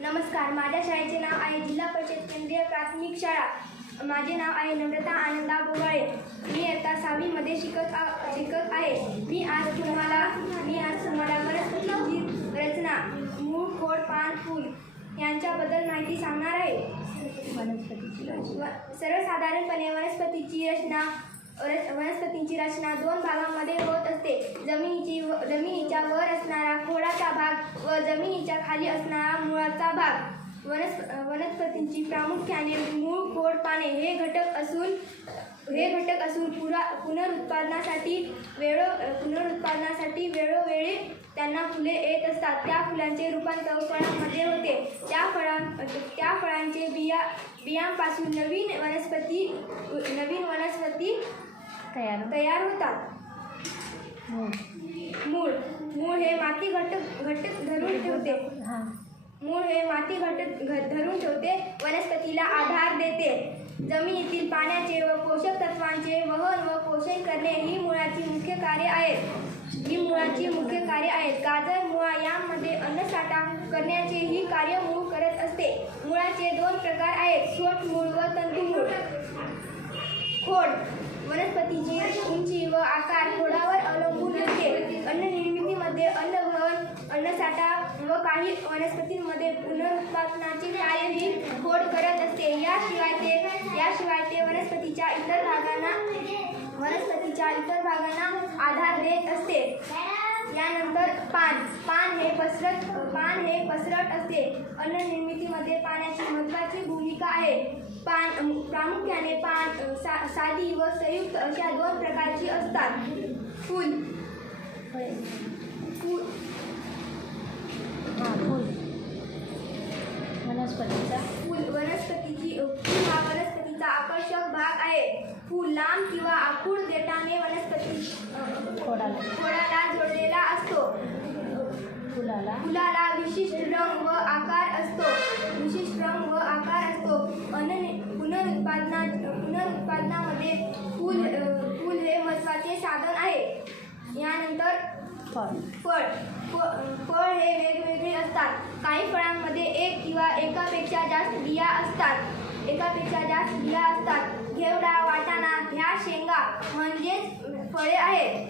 नमस्कार माझ्या शाळेचे नाव आहे जिल्हा परिषद केंद्रीय प्राथमिक शाळा. माझे नाव आहे नम्रता आनंदा बोगाळे मी आता सहावीमध्ये शिकत शिकत आहे. मी आज तुम्हाला मी आज तुम्हाला वनस्पतीची रचना मूळ खोड पान फूल यांच्याबद्दल माहिती सांगणार आहे. वनस्पतीची सर्वसाधारणपणे वनस्पतीची रचना रच- वनस्पतींची रचना दोन भागांमध्ये होत असते. जमिनीची व- जमिनीच्या वर असणारा खोडाचा भाग व जमिनीच्या खाली असणारा भाग वनस्प वनस्पतींची प्रामुख्याने मूळ खोड पाने हे घटक असून हे घटक असून पुरा पुनरुत्पादनासाठी वेळो पुनरुत्पादनासाठी वेळोवेळी त्यांना फुले येत असतात. त्या फुलांचे रूपांतर फळांमध्ये होते. त्या फळां त्या फळांचे बिया बियांपासून नवीन वनस्पती नवीन वनस्पती तयार तयार होतात. मूळ. मूळ. हे माती घट्ट घट्ट धरून ठेवते. हां. मूळ हे माती घट घ- धरून ठेवते वनस्पतीला आधार देते. जमिनीतील पाण्याचे व पोषक तत्वांचे वहन व पोषण करणे ही मुळाची मुख्य कार्य आहेत. ही मुळाची मुख्य कार्य आहेत. गाजर मुळा यामध्ये अन्नसाठा करण्याचे ही कार्य मूळ करत असते. मुळाचे दोन प्रकार आहेत स्वट मूळ व तंतुमूळ खोड वनस्पतीची उंची व आकार खोडावर अवलंबून असते अन्न निर्मितीमध्ये अन्नघन अन्नसाठा व काही वनस्पतींमध्ये पुनरुत्पादनाचे कार्यही खोड करत असते. याशिवाय ते याशिवाय ते वनस्पतीच्या इतर भागांना वनस्पतीच्या इतर भागांना आधार देत असते. यानंतर पान. पान हे पसरत पान हे पसरट असते. अन्न निर्मितीमध्ये पाण्याची महत्त्वाची भूमिका आहे. पान प्रामुख्याने पान सा साधी व संयुक्त अशा दोन प्रकारची असतात. फूल. हां फुल वनस्पतीचा फूल वनस्पतीची फूल हा वनस्पतीचा आकर्षक भाग आहे. फूल लांब किंवा आखूड देठाने वनस्पती खोडाला खोडाला जोडलेला असतो. फुलाला. फुलाला विशिष्ट रंग व आकार असतो. विशिष्ट रंग व आकार असतो. अन्न पुनरुत्पादना पुनरुत्पादनामध्ये फूल फूल हे महत्त्वाचे साधन आहे. यानंतर फळ. फळ. फ- फळ हे वेगवेगळे असतात. काही फळांमध्ये एक किंवा एकापेक्षा जास्त बिया असतात. एकापेक्षा जास्त बिया असतात. घेवडा वाटाणा ह्या शेंगा म्हणजेच फळे आहेत.